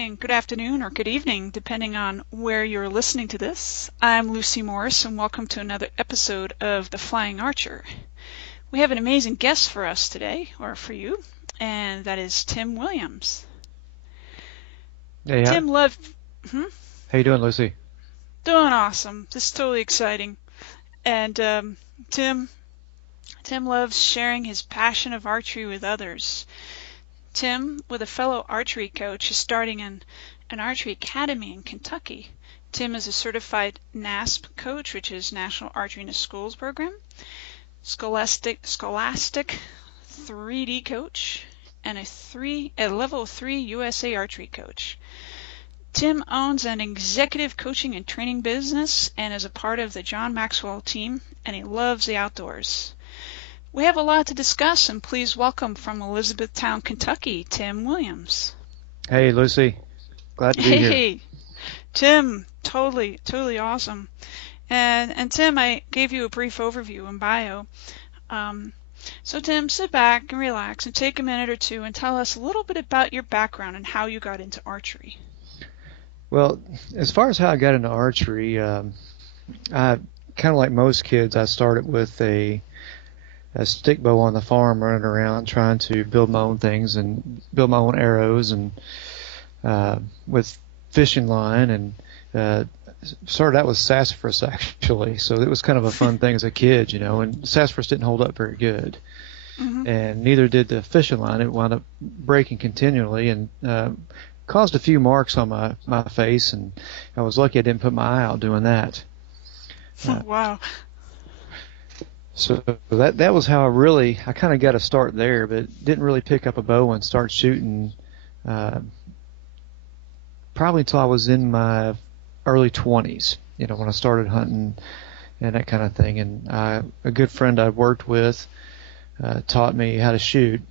morning, good afternoon, or good evening, depending on where you're listening to this. I'm Lucy Morris, and welcome to another episode of The Flying Archer. We have an amazing guest for us today, or for you, and that is Tim Williams. Hey, Tim loved... how you doing, Lucy? Doing awesome. This is totally exciting. And Tim loves sharing his passion of archery with others. Tim, with a fellow archery coach, is starting an Archery Academy in Kentucky. Tim is a certified NASP coach, which is National Archery in the Schools program, Scholastic 3D coach, and a level 3 USA archery coach. Tim owns an executive coaching and training business and is a part of the John Maxwell team, and he loves the outdoors. We have a lot to discuss, and please welcome from Elizabethtown, Kentucky, Tim Williams. Hey, Lucy. Glad to be here. Hey, Tim, totally awesome. And Tim, I gave you a brief overview and bio. So Tim, sit back and relax and take a minute or two and tell us a little bit about your background and how you got into archery. Well, as far as how I got into archery, I kind of like most kids, I started with a stick bow on the farm, running around trying to build my own things and build my own arrows, and with fishing line, and started out with sassafras actually, so it was kind of a fun thing as a kid, and sassafras didn't hold up very good. And neither did the fishing line. It wound up breaking continually and caused a few marks on my face, and I was lucky I didn't put my eye out doing that. Wow. So that was how I kind of got a start there, but didn't really pick up a bow and start shooting probably until I was in my early 20s, when I started hunting and that kind of thing. And a good friend I worked with taught me how to shoot,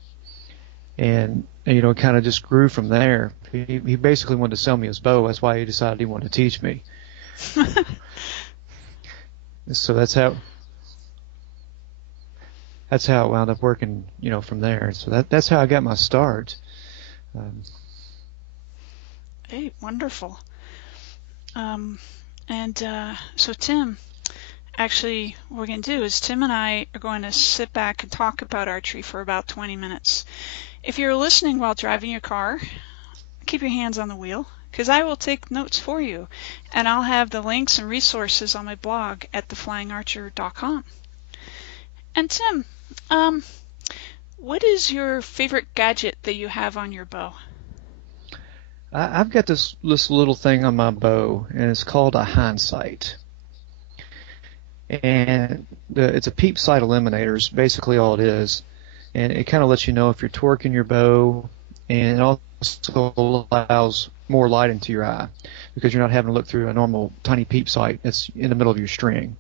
and it kind of just grew from there. He basically wanted to sell me his bow. That's why he decided he wanted to teach me. So that's how it wound up working, from there. So that's how I got my start. Hey, wonderful. So Tim, actually what we're going to do is Tim and I are going to sit back and talk about archery for about 20 minutes. If you're listening while driving your car, keep your hands on the wheel, because I will take notes for you, and I'll have the links and resources on my blog at theflyingarcher.com. And Tim, what is your favorite gadget that you have on your bow? I've got this little thing on my bow, and it's called a hindsight. And it's a peep sight eliminator is basically all it is. And it kind of lets you know if you're torquing your bow, and it also allows more light into your eye because you're not having to look through a normal tiny peep sight that's in the middle of your string.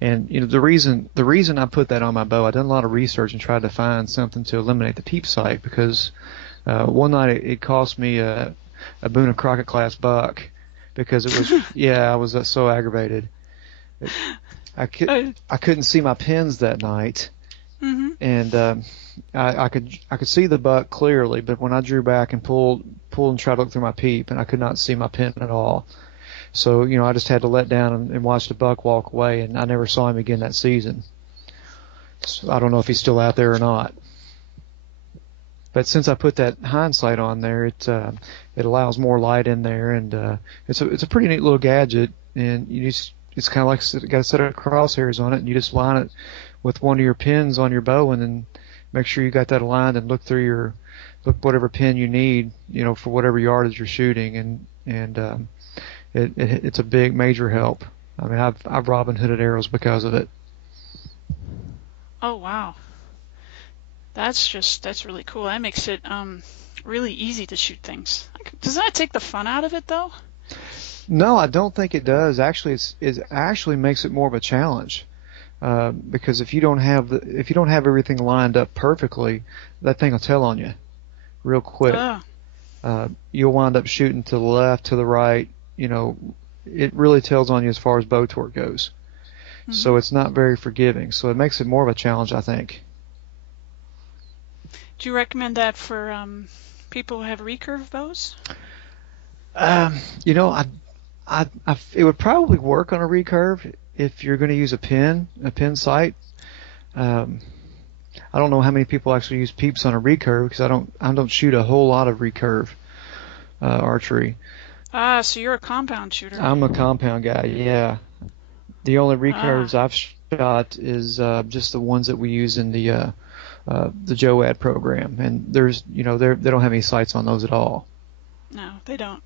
And the reason I put that on my bow, I done a lot of research and tried to find something to eliminate the peep sight, because one night it cost me a Boone and Crockett class buck, because it was I was so aggravated. I couldn't see my pins that night, and I could see the buck clearly, but when I drew back and pulled and tried to look through my peep, and I could not see my pin at all. So, I just had to let down and watch the buck walk away, and I never saw him again that season. So I don't know if he's still out there or not. But since I put that hindsight on there, it allows more light in there, and it's a pretty neat little gadget. And it's kind of like got a set of crosshairs on it, and you just line it with one of your pins on your bow, and then make sure you got that aligned, and look whatever pin you need, for whatever yardage you're shooting, and it's a big major help. I mean, I've Robin Hooded arrows because of it. Oh wow, that's really cool. That makes it really easy to shoot things. Does that take the fun out of it though? No, I don't think it does. Actually, it actually makes it more of a challenge, because if you don't have everything lined up perfectly, that thing will tell on you real quick. You'll wind up shooting to the left, to the right. It really tells on you as far as bow torque goes. So it's not very forgiving. So it makes it more of a challenge, I think. Do you recommend that for people who have recurve bows? You know, it would probably work on a recurve if you're going to use a pin sight. Um, I don't know how many people actually use peeps on a recurve because I don't shoot a whole lot of recurve archery. Ah, so you're a compound shooter. I'm a compound guy. Yeah, the only Ah, recurves I've shot is just the ones that we use in the JOAD program, and there's they don't have any sights on those at all. no, they don't.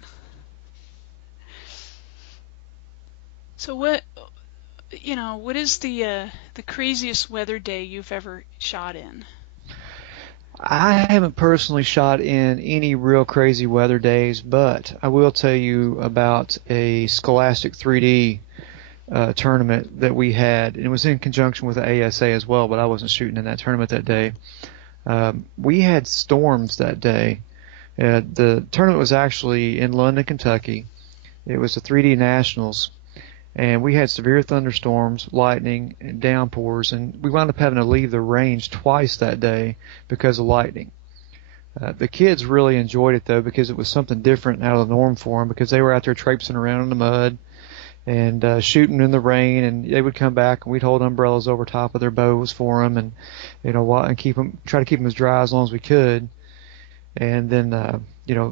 So what is the craziest weather day you've ever shot in? I haven't personally shot in any real crazy weather days, but I will tell you about a Scholastic 3D tournament that we had. And it was in conjunction with the ASA as well, but I wasn't shooting in that tournament that day. We had storms that day. The tournament was actually in London, Kentucky. It was the 3D Nationals, and we had severe thunderstorms, lightning, and downpours, and we wound up having to leave the range twice that day because of lightning. The kids really enjoyed it though because it was something different out of the norm for them because they were out there traipsing around in the mud and shooting in the rain, and they would come back and we'd hold umbrellas over top of their bows for them, and and try to keep them as dry as long as we could. And then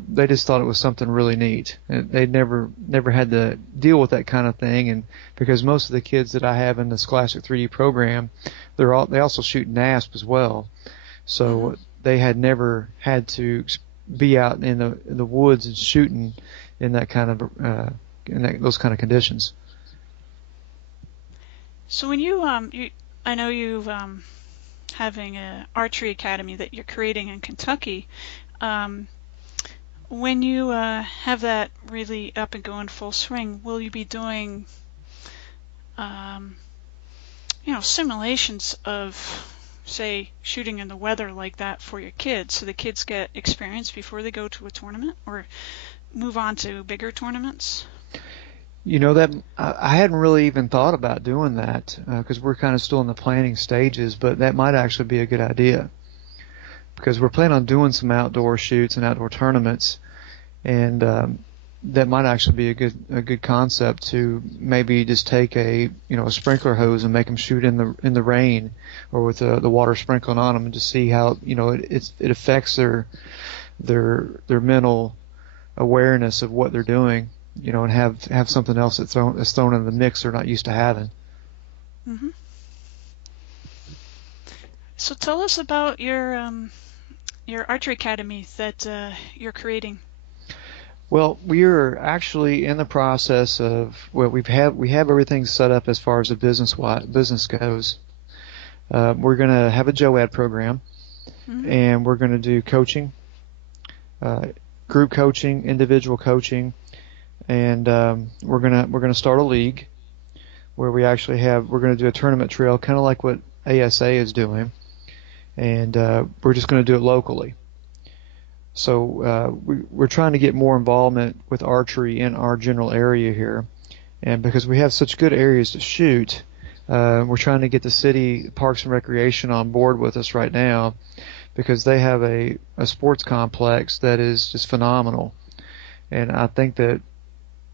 they just thought it was something really neat. And they'd never had to deal with that kind of thing, and because most of the kids that I have in the Scholastic 3D program, they also shoot NASP as well, so they had never had to be out in the woods and shooting in that kind of those kind of conditions. So when I know you having a archery academy that you're creating in Kentucky. Um, when you have that really up and going full swing, will you be doing um, simulations of, say, shooting in the weather like that for your kids, so the kids get experience before they go to a tournament or move on to bigger tournaments? That I hadn't really even thought about doing that because we're kind of still in the planning stages, but that might actually be a good idea because we're planning on doing some outdoor shoots and outdoor tournaments, and that might actually be a good concept to maybe just take a sprinkler hose and make them shoot in the rain or with the water sprinkling on them, and just see how it affects their mental awareness of what they're doing, and have something else that's thrown in the mix they're not used to having. hmm So tell us about your archery academy that you're creating. Well, we are actually in the process of we have everything set up as far as the business goes. We're going to have a JOAD program, and we're going to do coaching, group coaching, individual coaching, and we're gonna start a league where we're going to do a tournament trail, kind of like what ASA is doing, and we're just going to do it locally. So we're trying to get more involvement with archery in our general area here, and because we have such good areas to shoot, we're trying to get the city Parks and Recreation on board with us right now, because they have a sports complex that is just phenomenal, and I think that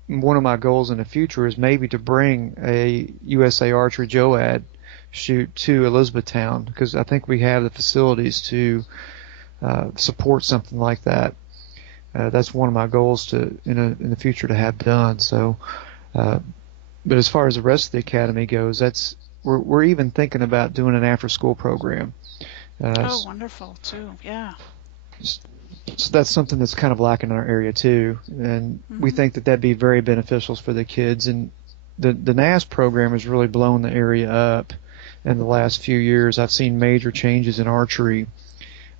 one of my goals in the future is maybe to bring a USA Archery JOAD shoot to Elizabethtown, because I think we have the facilities to support something like that. That's one of my goals in the future to have done. So, but as far as the rest of the academy goes, we're even thinking about doing an after school program. Wonderful too. Yeah. So that's something that's kind of lacking in our area too, and we think that that'd be very beneficial for the kids. And the NAS program has really blown the area up in the last few years. I've seen major changes in archery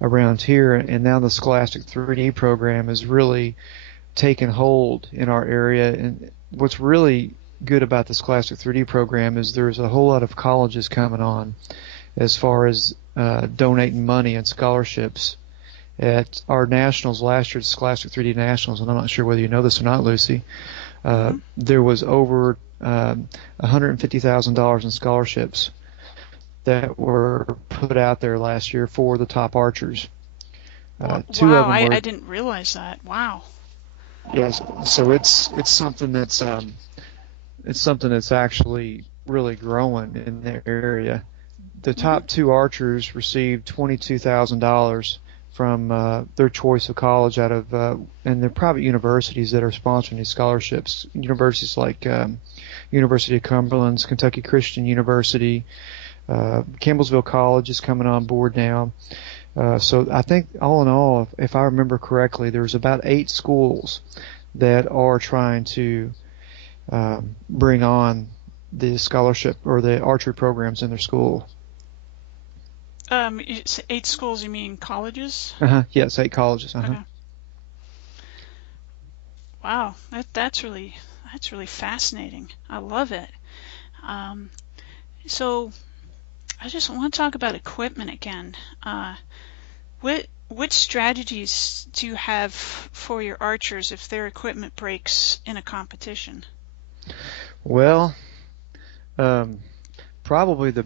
around here, and now the Scholastic 3D program is really taken hold in our area. And what's really good about the Scholastic 3D program is there's a whole lot of colleges coming on as far as donating money and scholarships. At our nationals last year, the Scholastic 3D Nationals, and I'm not sure whether you know this or not, Lucy, there was over $150,000 in scholarships that were put out there last year for the top archers. Wow, Two of them were, I didn't realize that. Wow. Yes, so it's something that's actually really growing in their area. The Hmm. top two archers received $22,000 from their choice of college out of and they're private universities that are sponsoring these scholarships. Universities like University of Cumberland's, Kentucky Christian University, Campbellsville College is coming on board now. So I think all in all, if I remember correctly, there's about 8 schools that are trying to bring on the scholarship or the archery programs in their school. It's 8 schools, you mean colleges? Yes, 8 colleges. Okay. Wow, that's really fascinating. I love it. Um, so I just want to talk about equipment again. Which strategies do you have for your archers if their equipment breaks in a competition? Well, um, probably the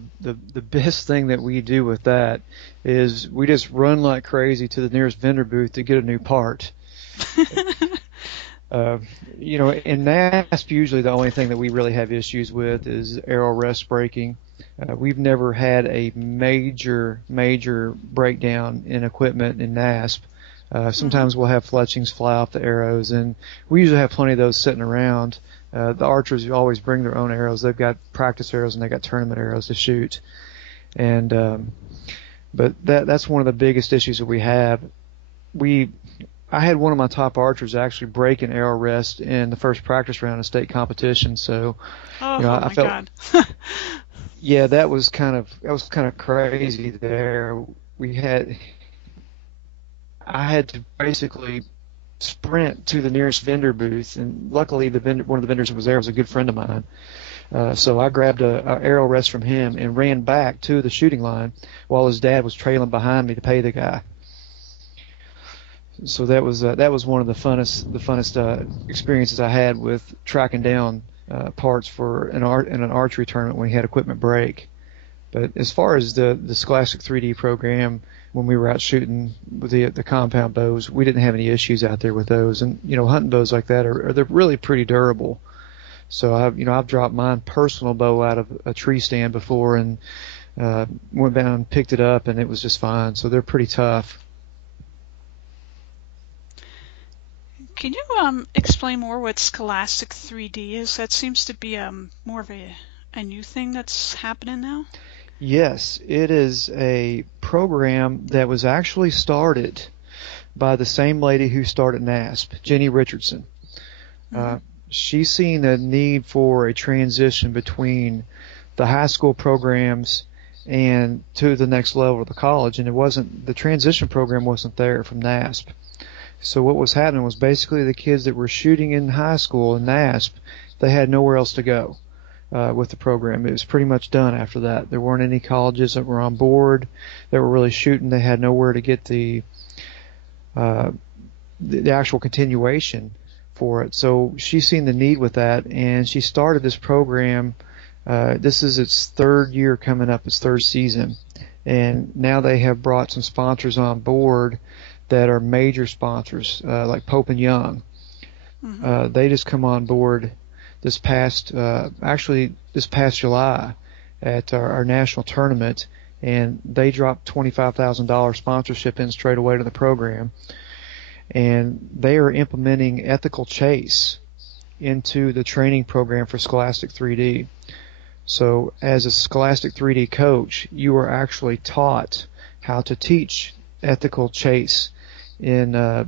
best thing that we do with that is we just run like crazy to the nearest vendor booth to get a new part. Uh, in NASP, usually the only thing that we really have issues with is arrow rest breaking. We've never had a major breakdown in equipment in NASP. Hmm. Sometimes we'll have fletchings fly off the arrows, and we usually have plenty of those sitting around. The archers always bring their own arrows. They've got practice arrows and they've got tournament arrows to shoot. And but that's one of the biggest issues that we have. I had one of my top archers actually break an arrow rest in the first practice round of state competition. So, Oh I my felt, God. yeah, that was kind of crazy there. We had I had to basically sprint to the nearest vendor booth, and luckily one of the vendors that was there was a good friend of mine. So I grabbed a arrow rest from him and ran back to the shooting line while his dad was trailing behind me to pay the guy. So that was one of the funnest experiences I had with tracking down parts for in an archery tournament when we had equipment break. But as far as the Scholastic 3D program, when we were out shooting with the compound bows, we didn't have any issues out there with those. And hunting bows like that they're really pretty durable. So I've dropped my personal bow out of a tree stand before and went down and picked it up, and it was just fine. So they're pretty tough. Can you explain more what Scholastic 3D is? That seems to be more of a new thing that's happening now. Yes, it is a program that was actually started by the same lady who started NASP, Jenny Richardson. Hmm. She's seen a need for a transition between the high school programs and to the next level of the college, and the transition program wasn't there from NASP. So what was happening was basically the kids that were shooting in high school in NASP, they had nowhere else to go with the program. It was pretty much done after that. There weren't any colleges that were on board that were really shooting. They had nowhere to get the actual continuation for it. So she's seen the need with that, and she started this program. This is its third year coming up, its third season, and now they have brought some sponsors on board that are major sponsors, like Pope and Young. Hmm. They just come on board actually this past July at our national tournament, and they dropped $25,000 sponsorship in straight away to the program. And they are implementing ethical chase into the training program for Scholastic 3D. So as a Scholastic 3D coach, you are actually taught how to teach ethical chase in the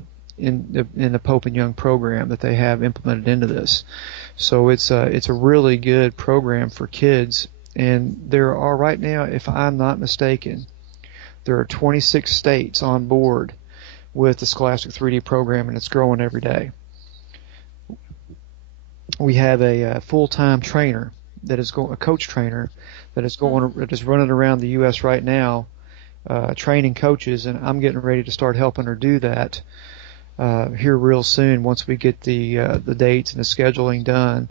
Pope and Young program that they have implemented into this. So it's a really good program for kids. And there are right now, if I'm not mistaken, there are 26 states on board with the Scholastic 3D program, and it's growing every day. We have a full-time trainer a coach trainer that is running around the U.S. right now, training coaches, and I'm getting ready to start helping her do that here real soon. Once we get the dates and the scheduling done,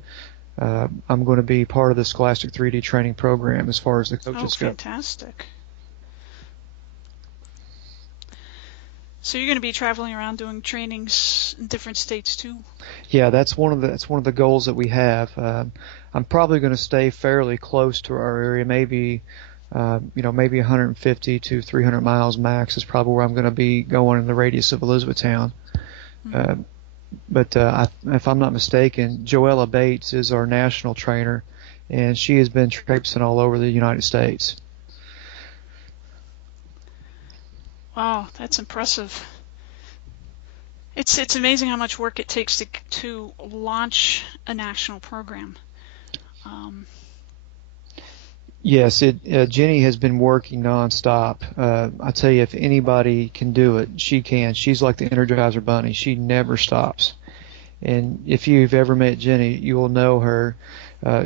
I'm going to be part of the Scholastic 3D training program as far as the Oh, coaches go. fantastic. So you're going to be traveling around doing trainings in different states too? Yeah, that's one of the goals that we have. I'm probably going to stay fairly close to our area, maybe maybe 150 to 300 miles max is probably where I'm going to be going in the radius of Elizabethtown. Mm-hmm. But if I'm not mistaken, Joella Bates is our national trainer, and she has been traipsing all over the United States. Wow, that's impressive. It's amazing how much work it takes to launch a national program. Yes, Jenny has been working nonstop. I tell you, if anybody can do it, she can. She's like the Energizer Bunny. She never stops. And if you've ever met Jenny, you will know her.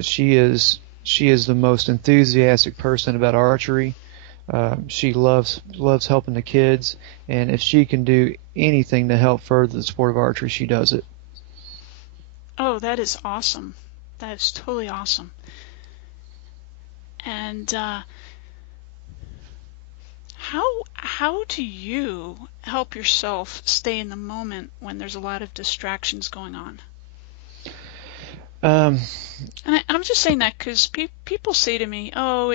She is the most enthusiastic person about archery. She loves helping the kids, and if she can do anything to help further the sport of archery, she does it. Oh, that is awesome. That is totally awesome. And how do you help yourself stay in the moment when there's a lot of distractions going on? And I'm just saying that because people say to me, "Oh,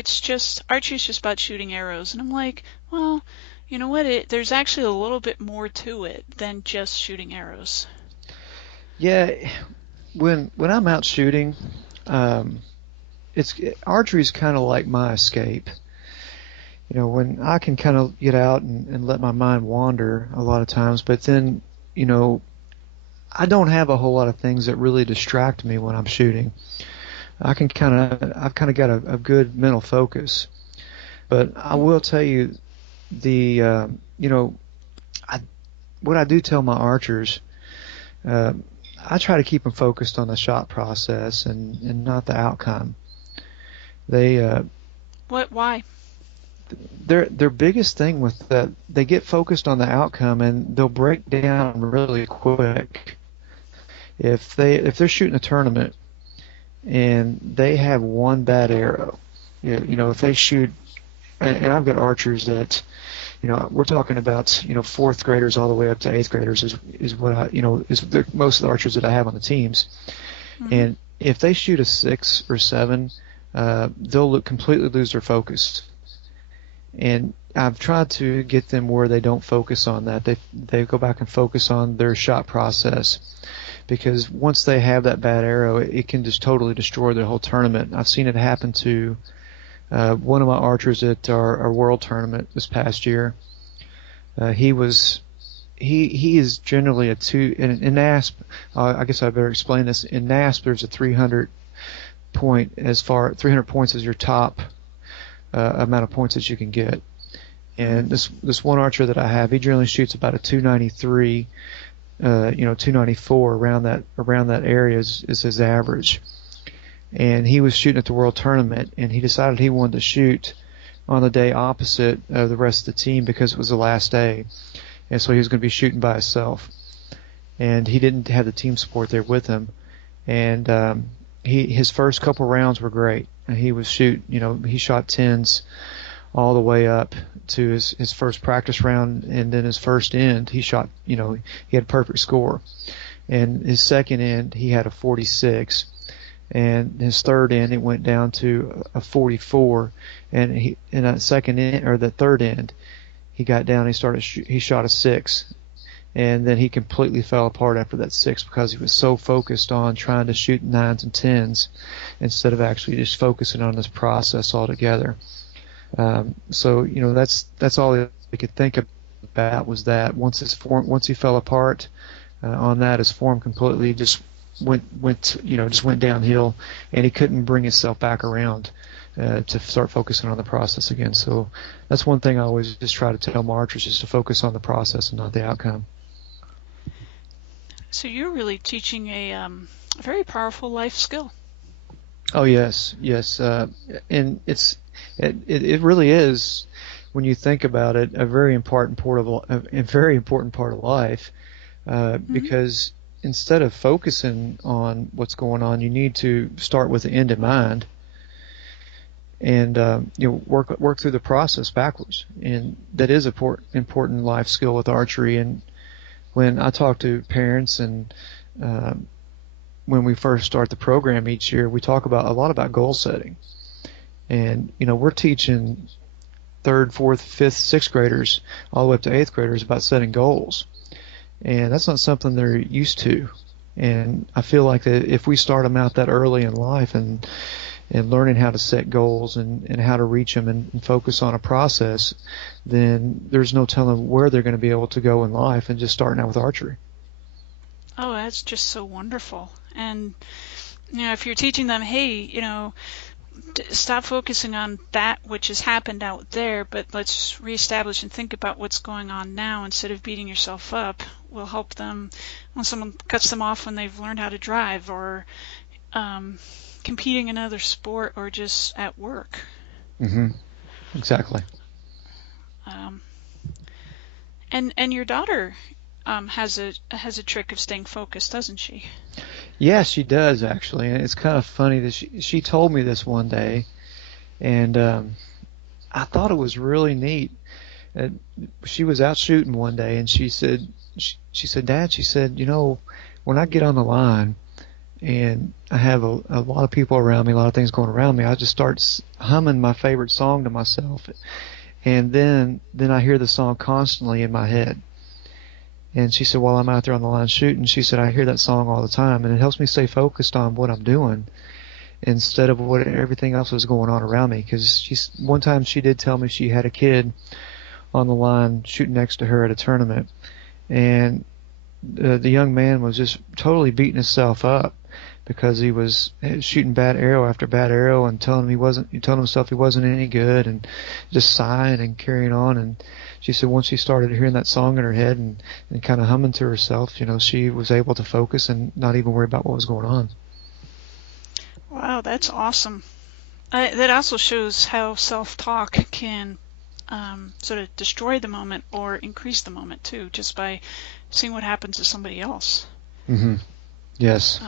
archery is just about shooting arrows," and I'm like, "Well, you know what? There's actually a little bit more to it than just shooting arrows." Yeah, when I'm out shooting, archery is kind of like my escape. When I can kind of get out and let my mind wander a lot of times, but then, I don't have a whole lot of things that really distract me when I'm shooting. I've kind of got a good mental focus. But I will tell you what I do tell my archers, I try to keep them focused on the shot process and not the outcome. Why? Their biggest thing with that, they get focused on the outcome and they'll break down really quick. If they're shooting a tournament and they have one bad arrow, if they shoot, and I've got archers that, we're talking about, fourth graders all the way up to eighth graders is what most of the archers that I have on the teams. Mm-hmm. And if they shoot a 6 or 7, they'll completely lose their focus. And I've tried to get them where they don't focus on that. They go back and focus on their shot process, because once they have that bad arrow, it can just totally destroy their whole tournament. I've seen it happen to one of my archers at our world tournament this past year. He is generally a 2 in NASP. I guess I better explain this. In NASP, there's a 300 points as your top amount of points that you can get. And this one archer that I have, he generally shoots about a 293, 294 around that area is his average. And he was shooting at the world tournament, and he decided he wanted to shoot on the day opposite of the rest of the team because it was the last day, and so he was going to be shooting by himself. And he didn't have the team support there with him, and his first couple rounds were great. He was he shot 10s all the way up to his first practice round, and then his first end he shot, he had a perfect score. And his second end he had a 46, and his third end it went down to a 44, and in that second end, or the third end, he got down, he shot a 6. And then he completely fell apart after that 6 because he was so focused on trying to shoot 9s and 10s instead of actually just focusing on this process altogether. So that's all he could think about was that once he fell apart on that, his form completely just went downhill, and he couldn't bring himself back around to start focusing on the process again. So that's one thing I always just try to tell my archers, is to focus on the process and not the outcome. So you're really teaching a very powerful life skill. Oh yes, and it really is, when you think about it, a very important part of life, because instead of focusing on what's going on, you need to start with the end in mind. and work through the process backwards. And that is a important life skill with archery. And when I talk to parents and when we first start the program each year, we talk a lot about goal setting. And we're teaching third, fourth, fifth, sixth graders all the way up to eighth graders about setting goals, and that's not something they're used to. And I feel like that if we start them out that early in life and learning how to set goals and how to reach them and focus on a process, then there's no telling where they're going to be able to go in life, and just starting out with archery. Oh, that's just so wonderful. And if you're teaching them, hey, stop focusing on that which has happened out there, but let's reestablish and think about what's going on now instead of beating yourself up, will help them when someone cuts them off when they've learned how to drive, or competing in another sport, or just at work. Mm-hmm. Exactly. And your daughter has a trick of staying focused, doesn't she? Yeah, she does, actually. And it's kind of funny that she told me this one day, and I thought it was really neat. She was out shooting one day, and she said, Dad, she said, when I get on the line and I have a lot of people around me, a lot of things going around me, I just start humming my favorite song to myself, and then I hear the song constantly in my head. And she said, while I'm out there on the line shooting, she said, I hear that song all the time, and it helps me stay focused on what I'm doing instead of what everything else was going on around me. Because one time she did tell me she had a kid on the line shooting next to her at a tournament, and the young man was just totally beating himself up because he was shooting bad arrow after bad arrow and telling himself he wasn't any good, and just sighing and carrying on. And she said once she started hearing that song in her head and kind of humming to herself, she was able to focus and not even worry about what was going on. Wow, that's awesome. That also shows how self-talk can sort of destroy the moment or increase the moment too, just by seeing what happens to somebody else. Mm-hmm. Yes.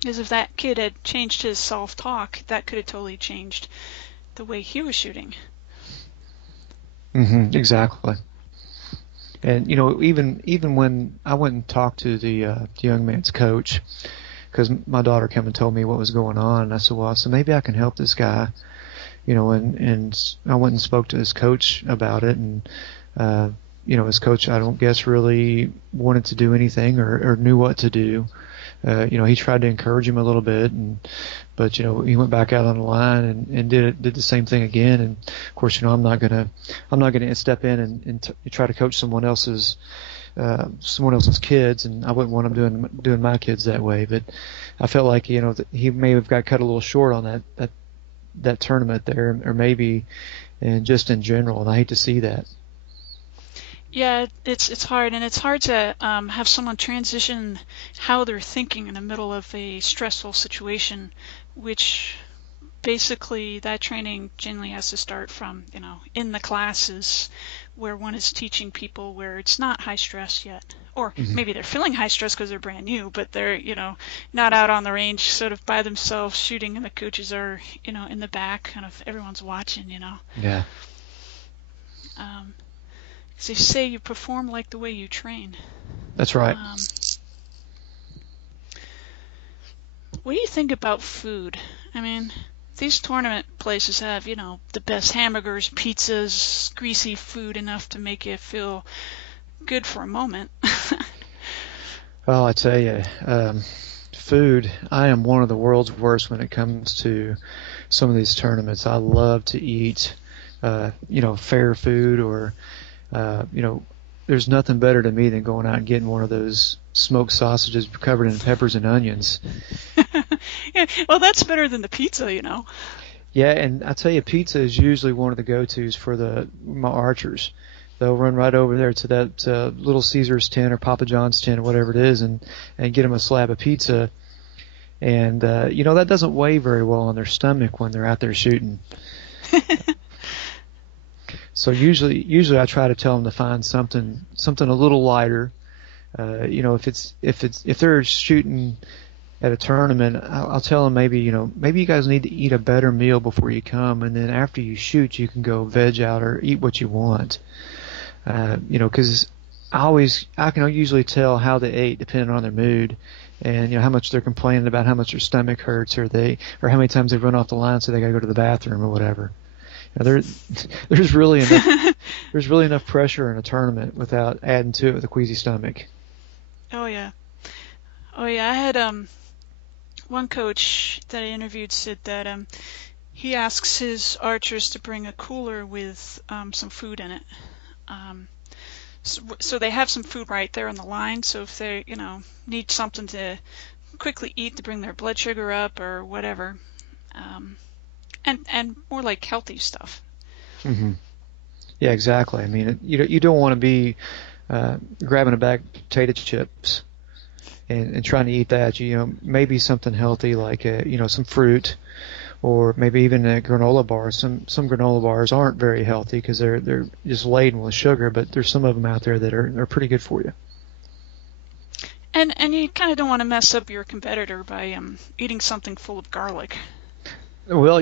Because if that kid had changed his self-talk, that could have totally changed the way he was shooting. Mm-hmm. Exactly. And even when I went and talked to the young man's coach, because my daughter came and told me what was going on, and I said, maybe I can help this guy, and I went and spoke to his coach about it, and his coach, I don't guess, really wanted to do anything or knew what to do. He tried to encourage him a little bit, but he went back out on the line and did the same thing again. And of course, I'm not gonna step in and try to coach someone else's kids, and I wouldn't want him doing my kids that way. But I felt like that he may have got cut a little short on that tournament there, or maybe and just in general. And I hate to see that. Yeah, it's hard, and it's hard to have someone transition how they're thinking in the middle of a stressful situation, which basically that training generally has to start from, in the classes where one is teaching people where it's not high stress yet. Or maybe they're feeling high stress because they're brand new, but they're, not out on the range sort of by themselves shooting, and the coaches are, in the back, kind of everyone's watching, Yeah. They say you perform like the way you train. That's right. What do you think about food? I mean, these tournament places have, the best hamburgers, pizzas, greasy food, enough to make you feel good for a moment. Well, I tell you, food, I am one of the world's worst when it comes to some of these tournaments. I love to eat, fair food, or there's nothing better to me than going out and getting one of those smoked sausages covered in peppers and onions. Yeah, well, that's better than the pizza, Yeah, and I tell you, pizza is usually one of the go-tos for my archers. They'll run right over there to that Little Caesar's tent or Papa John's tent or whatever it is, and get them a slab of pizza. And that doesn't weigh very well on their stomach when they're out there shooting. So usually I try to tell them to find something a little lighter. If they're shooting at a tournament, I'll tell them maybe you guys need to eat a better meal before you come, and then after you shoot, you can go veg out or eat what you want. Because I can usually tell how they ate depending on their mood, and how much they're complaining about, how much their stomach hurts, or how many times they've run off the line, so they got to go to the bathroom or whatever. There's really enough pressure in a tournament without adding to it with a queasy stomach. Oh yeah. I had one coach that I interviewed said that he asks his archers to bring a cooler with some food in it. So they have some food right there on the line. So if they need something to quickly eat to bring their blood sugar up or whatever, and more like healthy stuff. Mm-hmm. Yeah, exactly. I mean, you don't want to be grabbing a bag of potato chips and trying to eat that. Maybe something healthy like some fruit, or maybe even a granola bar. Some granola bars aren't very healthy because they're just laden with sugar, but there's some of them out there that are pretty good for you. And you kind of don't want to mess up your competitor by eating something full of garlic. Well,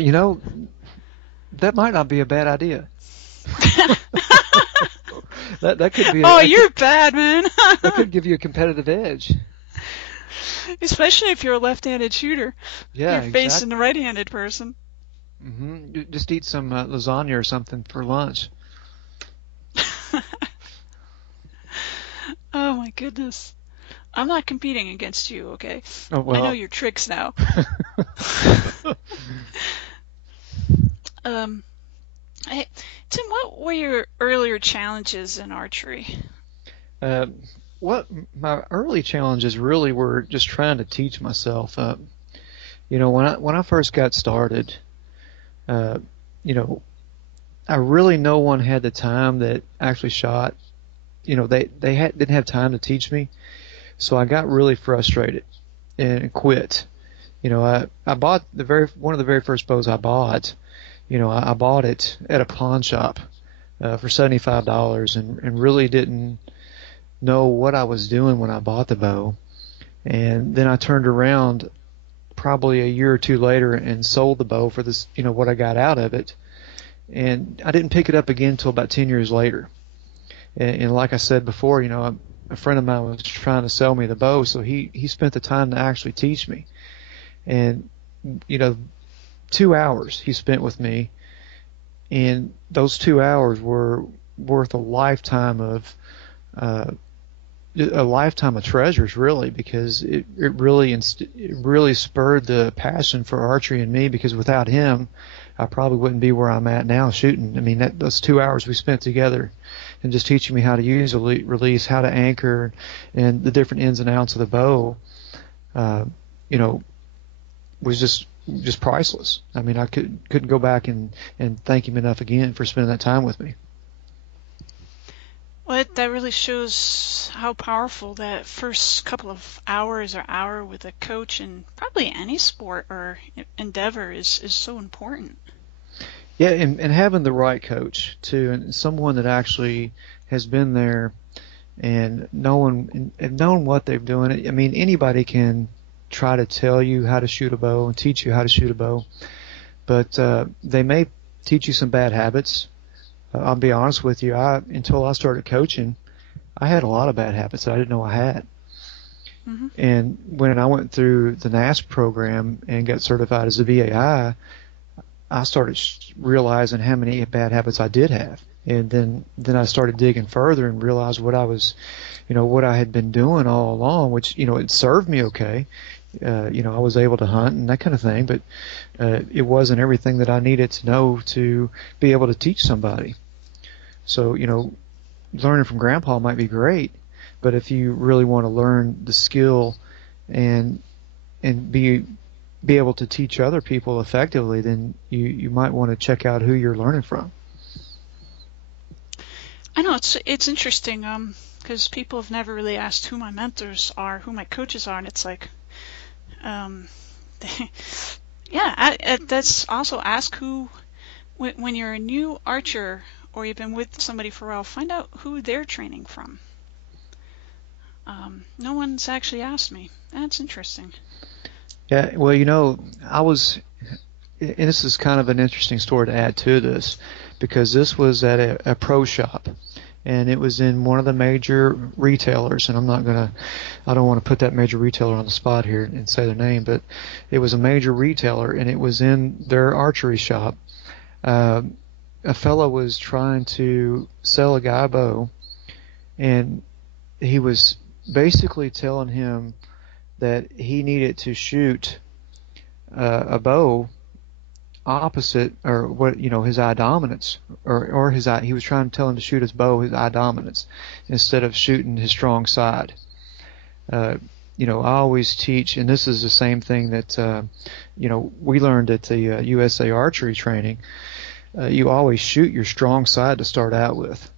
that might not be a bad idea. that could be. You're bad, man. That could give you a competitive edge. Especially if you're a left-handed shooter. Yeah, you're facing the right-handed person. Mm-hmm. Just eat some lasagna or something for lunch. Oh my goodness. I'm not competing against you, okay? Oh, well. I know your tricks now. Hey, Tim, what were your earlier challenges in archery? What my early challenges really were just trying to teach myself. When I first got started, I really no one had the time that actually shot. They didn't have time to teach me, so I got really frustrated and quit. I bought one of the very first bows I bought. I bought it at a pawn shop for $75 and really didn't know what I was doing when I bought the bow. And then I turned around probably a year or two later and sold the bow for this, what I got out of it. And I didn't pick it up again until about 10 years later. And like I said before, a friend of mine was trying to sell me the bow, so he spent the time to actually teach me. And 2 hours he spent with me, and those 2 hours were worth a lifetime of treasures, really, because it really spurred the passion for archery in me, because without him I probably wouldn't be where I'm at now shooting. I mean, those 2 hours we spent together and just teaching me how to use a release, how to anchor, and the different ins and outs of the bow, was just priceless. I mean, I couldn't go back and thank him enough again for spending that time with me. Well, that really shows how powerful that first couple of hours or hour with a coach in probably any sport or endeavor is so important. Yeah, and having the right coach too, and someone that actually has been there and knowing what they're doing. I mean, anybody can try to tell you how to shoot a bow and teach you how to shoot a bow, but they may teach you some bad habits. I'll be honest with you, until I started coaching, I had a lot of bad habits that I didn't know I had. Mm-hmm. And when I went through the NASP program and got certified as a VAI, I started realizing how many bad habits I did have. And then I started digging further and realized what I had been doing all along, which, it served me okay. I was able to hunt and that kind of thing, but it wasn't everything that I needed to know to be able to teach somebody. So, learning from Grandpa might be great, but if you really want to learn the skill and be able to teach other people effectively, then you might want to check out who you're learning from. I know it's interesting because people have never really asked who my mentors are, who my coaches are, and it's like, that's also ask who, when you're a new archer or you've been with somebody for a while, find out who they're training from. No one's actually asked me. That's interesting. Yeah, well, I was, and this is kind of an interesting story to add to this, because this was at a pro shop, and it was in one of the major retailers, and I don't want to put that major retailer on the spot here and say their name, but it was a major retailer, and it was in their archery shop. Uh, a fellow was trying to sell a guy a bow, and he was basically telling him that he needed to shoot a bow opposite, or what, his eye dominance, or his eye. He was trying to tell him to shoot his bow, his eye dominance, instead of shooting his strong side. I always teach, and this is the same thing that we learned at the USA Archery training. You always shoot your strong side to start out with.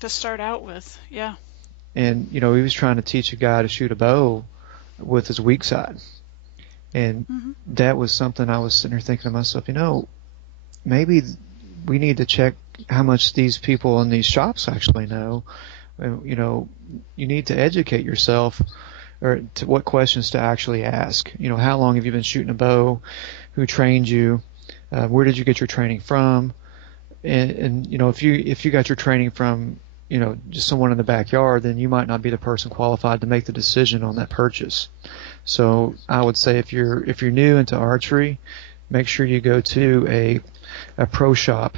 To start out with, yeah. And he was trying to teach a guy to shoot a bow with his weak side. And that was something I was sitting there thinking to myself, maybe we need to check how much these people in these shops actually know. You need to educate yourself, or to what questions to actually ask. How long have you been shooting a bow? Who trained you? Where did you get your training from? And if you got your training from just someone in the backyard, then you might not be the person qualified to make the decision on that purchase. So I would say if you're new into archery, make sure you go to a pro shop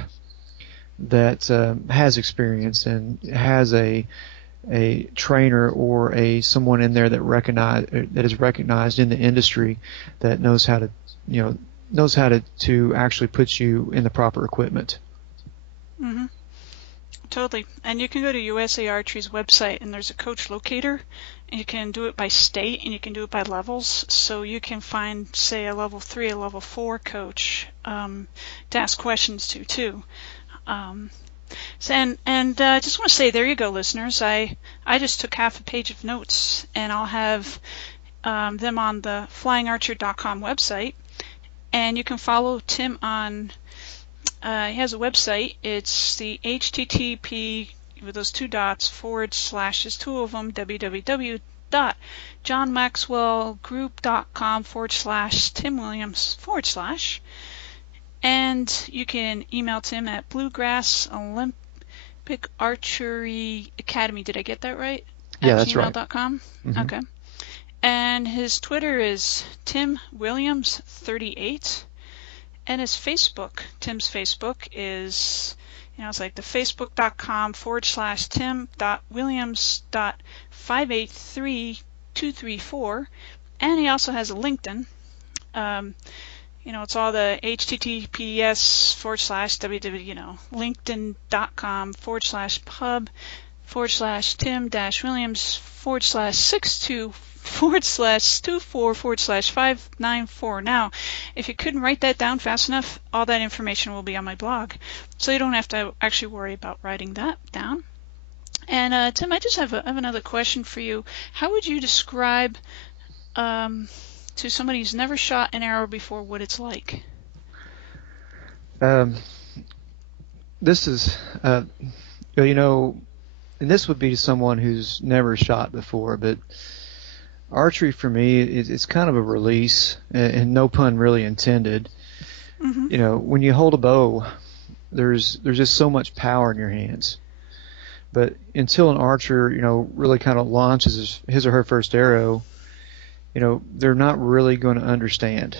that has experience and has a trainer or someone in there that is recognized in the industry, that knows how to actually put you in the proper equipment. Mm-hmm. Totally. And you can go to USA Archery's website, and there's a coach locator, and you can do it by state, and you can do it by levels. So you can find, say, a level 3, a level 4 coach to ask questions to, too. I just want to say, there you go, listeners. I just took half a page of notes, and I'll have them on the flyingarcher.com website. And you can follow Tim on... he has a website. It's the HTTP with those 2 dots / there's 2 of them, www.johnmaxwellgroup.com / Tim Williams /. And you can email Tim at Bluegrass Olympic Archery Academy. Did I get that right? Yeah, at that's gmail.com? right. Okay. And his Twitter is Tim Williams 38. And his Facebook, Tim's Facebook is, it's like the facebook.com / tim.williams.583234. And he also has a LinkedIn. It's all the https / www, linkedin.com /pub /tim-williams /62 /24 /594. Now, if you couldn't write that down fast enough, all that information will be on my blog, so you don't have to actually worry about writing that down. And Tim, I just have another question for you. How would you describe to somebody who's never shot an arrow before what it's like? This is, and this would be someone who's never shot before, but archery for me it's kind of a release, and no pun really intended. When you hold a bow, there's just so much power in your hands. But until an archer, really kind of launches his or her first arrow, they're not really going to understand.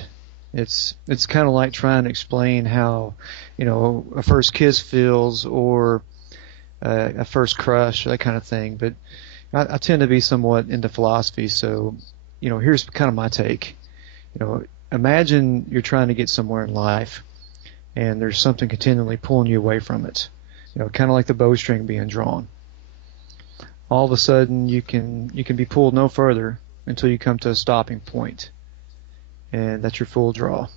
It's kind of like trying to explain how, a first kiss feels, or a first crush, that kind of thing. But I tend to be somewhat into philosophy, so here's kind of my take. Imagine you're trying to get somewhere in life, and there's something continually pulling you away from it. Kind of like the bowstring being drawn. All of a sudden, you can be pulled no further until you come to a stopping point, and that's your full draw.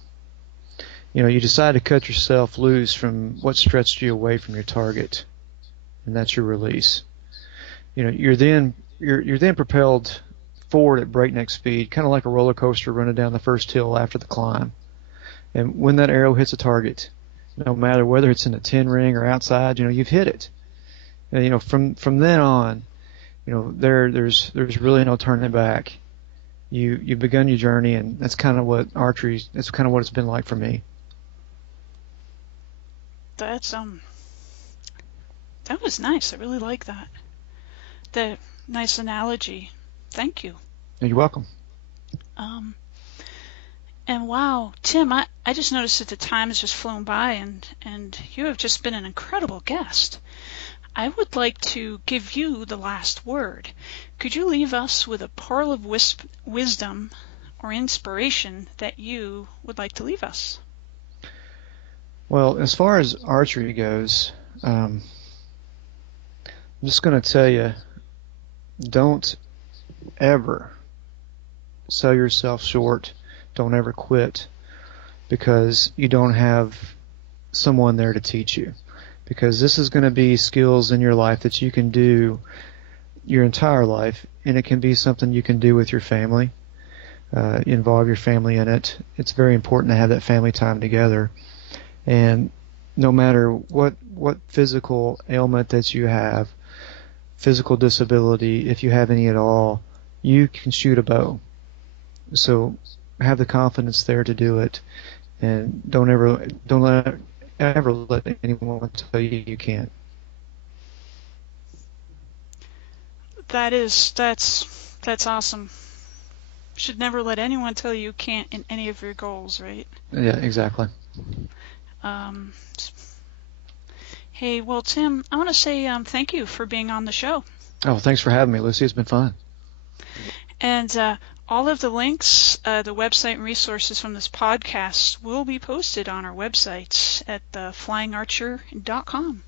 You decide to cut yourself loose from what stretched you away from your target, and that's your release. You're then propelled forward at breakneck speed, kind of like a roller coaster running down the first hill after the climb. And when that arrow hits a target, no matter whether it's in a 10 ring or outside, you've hit it. And, from then on, there's really no turning back. you've begun your journey, and that's kind of what it's been like for me. That's that was nice. I really like that. The nice analogy. Thank you. You're welcome. And wow, Tim, I just noticed that the time has just flown by, and you have just been an incredible guest. I would like to give you the last word. Could you leave us with a pearl of wisdom or inspiration that you would like to leave us? Well, as far as archery goes, I'm just going to tell you, don't ever sell yourself short. Don't ever quit because you don't have someone there to teach you. Because this is going to be skills in your life that you can do your entire life, and it can be something you can do with your family. Involve your family in it. It's very important to have that family time together. And no matter what physical ailment that you have, physical disability, if you have any at all, you can shoot a bow. So have the confidence there to do it, and don't ever let anyone tell you you can't. That's awesome. Should never let anyone tell you can't in any of your goals, right? Yeah, exactly. Hey, well, Tim, I want to say thank you for being on the show. Oh, thanks for having me, Lucy. It's been fun. And all of the links, the website and resources from this podcast will be posted on our website at flyingarcher.com.